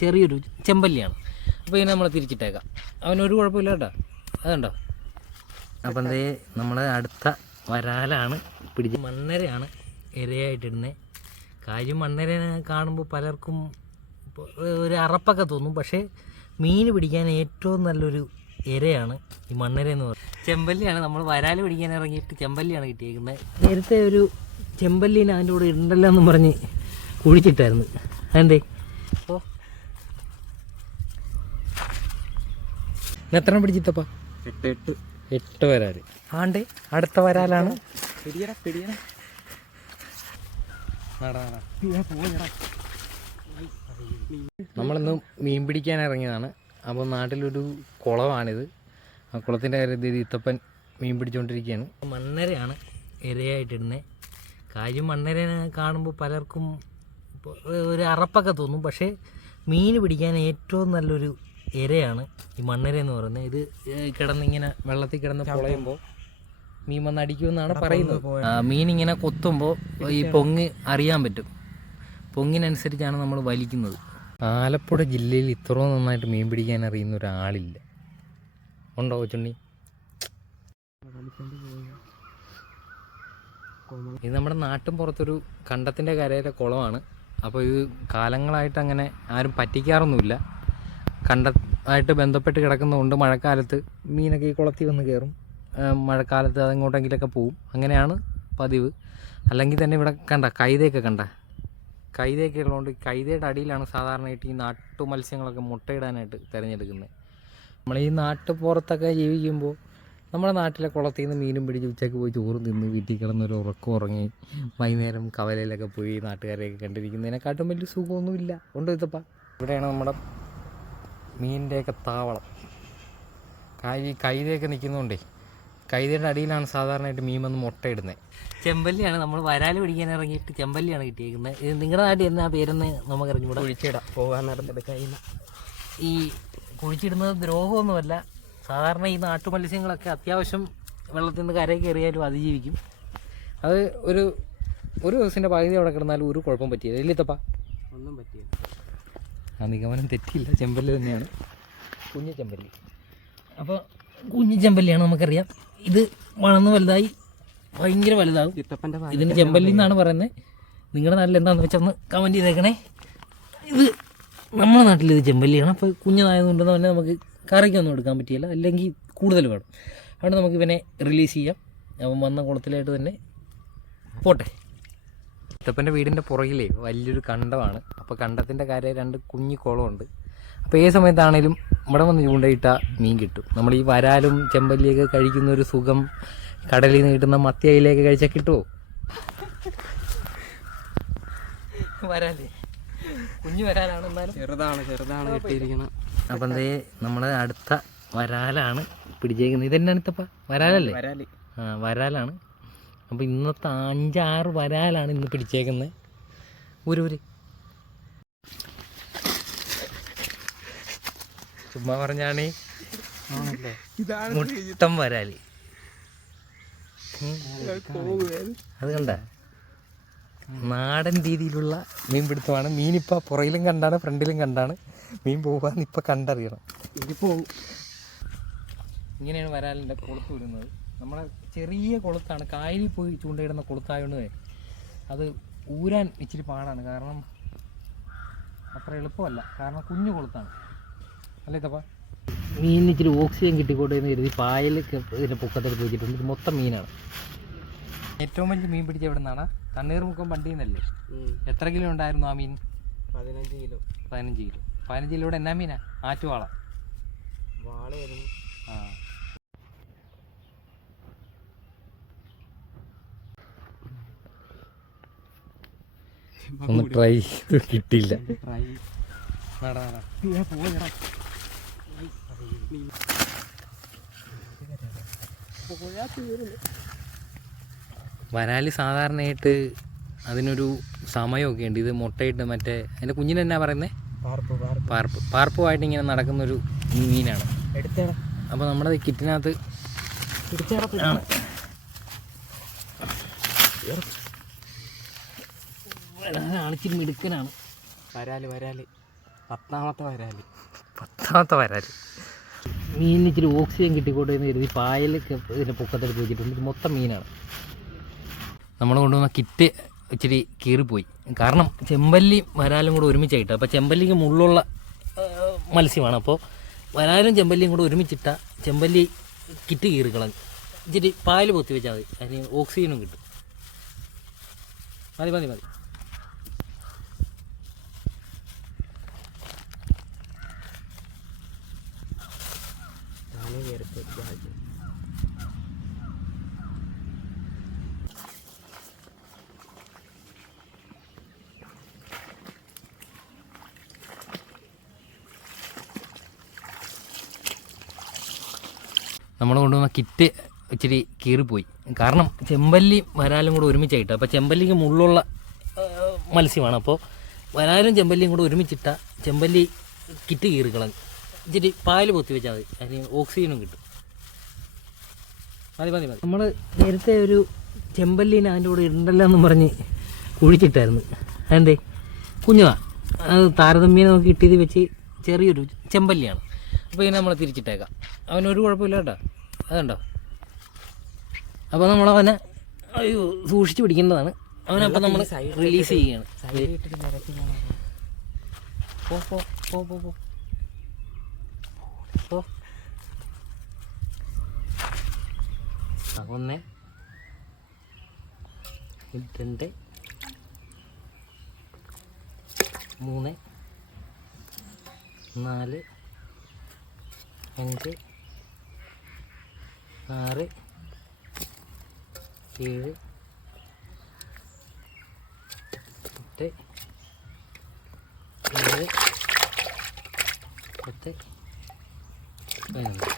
ചെറിയൊരു ചെമ്പല്ലിയാണ്. അപ്പോൾ ഇതിനെ നമ്മൾ തിരിച്ചിട്ടേക്കാം. അവനൊരു കുഴപ്പമില്ല കേട്ടോ. അതുണ്ടോ? അപ്പം എന്തേ നമ്മൾ അടുത്ത വരാലാണ് പിടിച്ച് മണ്ണരയാണ് ഇരയായിട്ടിടുന്നത് കാര്യം മണ്ണരനെ കാണുമ്പോൾ പലർക്കും ഒരു അറപ്പൊക്കെ തോന്നും. പക്ഷേ മീൻ പിടിക്കാൻ ഏറ്റവും നല്ലൊരു ഇരയാണ് ഈ മണ്ണര എന്ന് പറയുന്നത്. ചെമ്പല്ലിയാണ് നമ്മൾ വരാൽ പിടിക്കാൻ ഇറങ്ങിയിട്ട് ചെമ്പല്ലിയാണ് കിട്ടിയേക്കുന്നത്. നേരത്തെ ഒരു ചെമ്പല്ലിനെ അതിന്റെ കൂടെ ഇടണ്ടല്ലോ എന്നും പറഞ്ഞ് കുഴിച്ചിട്ടായിരുന്നു. അതെന്തേ? എത്ര പിടിച്ചിട്ടപ്പാ? എട്ട് എട്ട് എട്ട് വരാൽ. ആണ്ട് അടുത്ത വരാലാണ്. നമ്മളിന്ന് മീൻ പിടിക്കാൻ ഇറങ്ങിയതാണ്. അപ്പോൾ നാട്ടിലൊരു കുളമാണിത്. ആ കുളത്തിന്റെ കാര്യത്തിൽ ഇത്തപ്പൻ മീൻ പിടിച്ചുകൊണ്ടിരിക്കുകയാണ് മണ്ണരയാണ് ഇരയായിട്ടിടുന്നത് കാര്യം മണ്ണര കാണുമ്പോൾ പലർക്കും ഒരു അറപ്പൊക്കെ തോന്നും. പക്ഷേ മീൻ പിടിക്കാൻ ഏറ്റവും നല്ലൊരു ഇരയാണ്. ഈ മണ്ണര എന്ന് പറയുന്നത്. ഇത് കിടന്നിങ്ങനെ വെള്ളത്തിൽ കിടന്ന് പൊളയുമ്പോൾ മീൻ വന്ന് അടിക്കുമെന്നാണ് പറയുന്നത്. മീൻ ഇങ്ങനെ കൊത്തുമ്പോൾ ഈ പൊങ്ങ് അറിയാൻ പറ്റും. പൊങ്ങിനനുസരിച്ചാണ് നമ്മൾ വലിക്കുന്നത്. ആലപ്പുഴ ജില്ലയിൽ ഇത്രയും നന്നായിട്ട് മീൻ പിടിക്കാൻ അറിയുന്ന ഒരാളില്ല. ഉണ്ടോ ചുണ്ണി ഇത് നമ്മുടെ നാട്ടിൻ പുറത്തൊരു കണ്ടത്തിന്റെ കരയിലെ കുളമാണ്. അപ്പോൾ ഇത് കാലങ്ങളായിട്ട് അങ്ങനെ ആരും പറ്റിക്കാറൊന്നുമില്ല. കണ്ടമായിട്ട് ബന്ധപ്പെട്ട് കിടക്കുന്നതുകൊണ്ട് മഴക്കാലത്ത് മീനൊക്കെ ഈ കുളത്തിൽ വന്ന് കയറും. മഴക്കാലത്ത് അതെങ്ങോട്ടെങ്കിലൊക്കെ പോവും. അങ്ങനെയാണ് പതിവ്. അല്ലെങ്കിൽ തന്നെ ഇവിടെ കണ്ട കൈതയൊക്കെ കണ്ട. കൈതയൊക്കെ ഉള്ളതുകൊണ്ട് കൈതയുടെ അടിയിലാണ് സാധാരണയായിട്ട് ഈ നാട്ടു മത്സ്യങ്ങളൊക്കെ മുട്ടയിടാനായിട്ട് തിരഞ്ഞെടുക്കുന്നത്. നമ്മൾ ഈ നാട്ടുപുറത്തൊക്കെ ജീവിക്കുമ്പോൾ നമ്മുടെ നാട്ടിലെ കുളത്തിൽ നിന്ന് മീനും പിടിച്ച് ഉച്ചയ്ക്ക് പോയി ചോറ് തിന്ന് വീട്ടിൽ കിടന്നൊരു ഉറക്കം ഉറങ്ങി വൈകുന്നേരം കവലയിലൊക്കെ പോയി നാട്ടുകാരെയൊക്കെ കണ്ടിരിക്കുന്നതിനെക്കാട്ടും വലിയ സുഖമൊന്നുമില്ല. ഉണ്ട് ഇതപ്പാ ഇവിടെയാണ് നമ്മുടെ മീനിന്റെയൊക്കെ താവളം. ഈ കൈതയൊക്കെ നിൽക്കുന്നതുകൊണ്ടേ കൈതയുടെ അടിയിലാണ് സാധാരണയായിട്ട് മീൻ വന്ന് മുട്ടയിടുന്നത്. ചെമ്പല്ലിയാണ് നമ്മൾ വരാൽ പിടിക്കാൻ ഇറങ്ങിയിട്ട് ചെമ്പല്ലിയാണ് കിട്ടിയേക്കുന്നത്. ഇത് നിങ്ങളുടെ നാട്ടിൽ എന്നാ പേരെന്ന് നമുക്ക് നമുക്കറിഞ്ഞൂടാ കുഴിച്ചിടാം. പോകാൻ നേരത്തെ കയ്യിൽ ഈ കുഴിച്ചിടുന്നത് ദ്രോഹമൊന്നുമല്ല. സാധാരണ ഈ നാട്ടു മത്സ്യങ്ങളൊക്കെ അത്യാവശ്യം വെള്ളത്തിൽ നിന്ന് കരയിൽ കയറിയാലും അതിജീവിക്കും. അത് ഒരു ഒരു ദിവസത്തിന്റെ പകുതി അവിടെ കിടന്നാലും ഒരു കുഴപ്പം പറ്റിയത് ഇല്ലത്തപ്പ. ഒന്നും പറ്റിയില്ല ആ നിഗമനം തെറ്റില്ല ചെമ്പല്ലി തന്നെയാണ്. കുഞ്ഞു ചെമ്പല്ലി. അപ്പോൾ കുഞ്ഞു ചെമ്പല്ലിയാണ് നമുക്കറിയാം. ഇത് വളർന്ന് വലുതായി ഭയങ്കര വലുതാകും. ഇതിന് ചെമ്പല്ലി എന്നാണ് പറയുന്നത്. നിങ്ങളുടെ നാട്ടിൽ എന്താണെന്ന് വെച്ചാൽ ഒന്ന് കമന്റ് ചെയ്തേക്കണേ. ഇത് നമ്മുടെ നാട്ടിൽ ഇത് ചെമ്പല്ലിയാണ്. അപ്പോൾ കുഞ്ഞതായതുകൊണ്ട് തന്നെ നമുക്ക് കറിക്കൊന്നും എടുക്കാൻ പറ്റിയില്ല. അല്ലെങ്കിൽ കൂടുതൽ വേണം. അതുകൊണ്ട് നമുക്ക് ഇവനെ റിലീസ് ചെയ്യാം. അവൻ വന്ന കുളത്തിലായിട്ട് തന്നെ പോട്ടെ. ഇത്തപ്പന്റെ വീടിന്റെ പുറകിലേ വലിയൊരു കണ്ടമാണ്. അപ്പോൾ കണ്ടത്തിന്റെ കാര്യം രണ്ട് കുഞ്ഞി കുളമുണ്ട്. അപ്പോൾ ഏത് സമയത്താണേലും ഇവിടെ വന്ന് ചൂണ്ടയിട്ട മീൻ കിട്ടും. നമ്മൾ ഈ വരാലും ചെമ്പല്ലിയൊക്കെ കഴിക്കുന്ന ഒരു സുഖം കടലിൽ നിന്ന് കിട്ടുന്ന മത്തിയയിലേക്ക് കഴിച്ചാൽ കിട്ടുമോ വരാലേ. കുഞ്ഞു വരാലാണ് എന്നാലും. ചെറുതാണ് ചെറുതാണ് കിട്ടിയിരിക്കുന്നത് അപ്പം എന്തേ നമ്മുടെ അടുത്ത വരാലാണ് പിടിച്ചേക്കുന്നത്. ഇതെന്നാണ് ഇത്തപ്പ വരാലല്ലേ? വരാൽ. ആ വരാലാണ്. അപ്പോൾ ഇന്നത്തെ അഞ്ചാറ് വരാലാണ് ഇന്ന് പിടിച്ചേക്കുന്നത്. ഒരു ഒരു ചുമ്മാ പറഞ്ഞാണ്. ആണല്ലേ? മുട്ടം വരാൽ. അത് കണ്ട? നാടൻ രീതിയിലുള്ള മീൻ പിടുത്തമാണ്. മീനിപ്പോൾ പുറയിലും കണ്ടാണ് ഫ്രണ്ടിലും കണ്ടാണ്. മീൻ പോകാന്ന് ഇപ്പം കണ്ടറിയണം. ഇതിപ്പോ ഇങ്ങനെയാണ് വരാലിന്റെ കൊളുത്ത് വിടുന്നത്. നമ്മുടെ ചെറിയ കൊളുത്താണ്. കായലിൽ പോയി ചൂണ്ടയിടുന്ന കൊളുത്തായതുകൊണ്ട് അത് ഊരാൻ ഇച്ചിരി പാടാണ്. കാരണം അത്ര എളുപ്പമല്ല. കാരണം കുഞ്ഞു കൊളുത്താണ്. അല്ലേ തപ്പ മീൻ ഇച്ചിരി ഓക്സിജൻ കിട്ടിക്കോട്ടെ എന്ന് കരുതി പായൽ ഇതിന്റെ പൊക്കത്തെടുത്ത് പോയിട്ടുണ്ട് ഇത് മൊത്തം മീനാണ്. ഏറ്റവും വലിയ മീൻ പിടിച്ച എവിടെ നിന്നാണ് തണ്ണീർമുക്കം വണ്ടിയിൽ നിന്നല്ലേ എത്ര കിലോ ഉണ്ടായിരുന്നു ആ മീൻ? പതിനഞ്ച് കിലോ. പതിനഞ്ച് കിലോ. പതിനഞ്ച് കിലോയുടെ എന്നാ മീനാ? ആറ്റുവാള. വാളയായിരുന്നു. ആ. ഒന്ന് ട്രൈ ചെയ്ത് കിട്ടിയില്ല. വരാൽ സാധാരണയായിട്ട് അതിനൊരു സമയമൊക്കെ ഉണ്ട്. ഇത് മുട്ടയിട്ട് മറ്റേ അതിന്റെ കുഞ്ഞിന് എന്നാ പറയുന്നത് പാർപ്പ് പാർപ്പ്. പാർപ്പ്. പാർപ്പുമായിട്ട് ഇങ്ങനെ നടക്കുന്നൊരു മീനാണ്. അപ്പോൾ നമ്മുടെ കിറ്റിനകത്ത് ആണ്. ആളിച്ചിരി മിടുക്കനാണ്. വരാൽ വരാൽ. പത്താമത്തെ വരാൽ. പത്താമത്തെ വരാൽ. മീനിന് ഇച്ചിരി ഓക്സിജൻ കിട്ടിക്കോട്ടെ എന്ന് കരുതി പായലൊക്കെ ഇതിന്റെ പൊക്കത്തെടുത്ത് വെച്ചിട്ടുണ്ട് ഇത് മൊത്തം മീനാണ്. നമ്മൾ കൊണ്ടുവന്ന കിറ്റ് ഇച്ചിരി കീറിപ്പോയി. കാരണം ചെമ്പല്ലി വരാലും കൂടെ ഒരുമിച്ചായിട്ട്. അപ്പോൾ ചെമ്പല്ലിക്ക് മുള്ളുള്ള മത്സ്യമാണ്. അപ്പോൾ വരാലും ചെമ്പല്ലിയും കൂടെ ഒരുമിച്ചിട്ട ചെമ്പല്ലി കിറ്റ് കീറിക്കളഞ്ഞു ഇച്ചിരി പായൽ പൊത്തി വെച്ചാൽ മതി. അതിന് ഓക്സിജനും കിട്ടും. മതി മതി മതി. നമ്മൾ കൊണ്ടുവന്ന കിറ്റ് ഇച്ചിരി കീറിപ്പോയി. കാരണം ചെമ്പല്ലി വരാലും കൂടെ ഒരുമിച്ചായിട്ട്. അപ്പോൾ ചെമ്പല്ലിക്ക് മുള്ളുള്ള മത്സ്യമാണ്. അപ്പോൾ വരാലും ചെമ്പല്ലിയും കൂടെ ഒരുമിച്ചിട്ട ചെമ്പല്ലി കിറ്റ് കീറിക്കളഞ്ഞു. ഇച്ചിരി പായൽ പൊത്തി വെച്ചാൽ മതി. അതിന് ഓക്സിജനും കിട്ടും. മതി മതി മതി. നമ്മൾ നേരത്തെ ഒരു ചെമ്പല്ലീനെ അതിന്റെ കൂടെ ഇടണ്ടല്ലോ എന്നും പറഞ്ഞ് കുഴിച്ചിട്ടായിരുന്നു. അതെന്തേ? കുഞ്ഞുവാ. അത് താരതമ്യം നമുക്ക് കിട്ടിയത് വെച്ച് ചെറിയൊരു ചെമ്പല്ലിയാണ്. അപ്പോൾ ഇതിനെ നമ്മൾ തിരിച്ചിട്ടേക്കാം. അവനൊരു കുഴപ്പമില്ല കേട്ടോ. അതുണ്ടോ അപ്പോൾ നമ്മളവനെ അയ്യോ സൂക്ഷിച്ച് പിടിക്കേണ്ടതാണ്. അവനപ്പോൾ നമ്മൾ റിലീസ് ചെയ്യുകയാണ് പോ പോ പോ പോ. പോ പോ ആ, ഒന്ന് രണ്ട് മൂന്ന് നാല് അഞ്ച് ആറ് ഏഴ് എട്ട് ഏഴ് പത്ത് പതിനൊന്ന്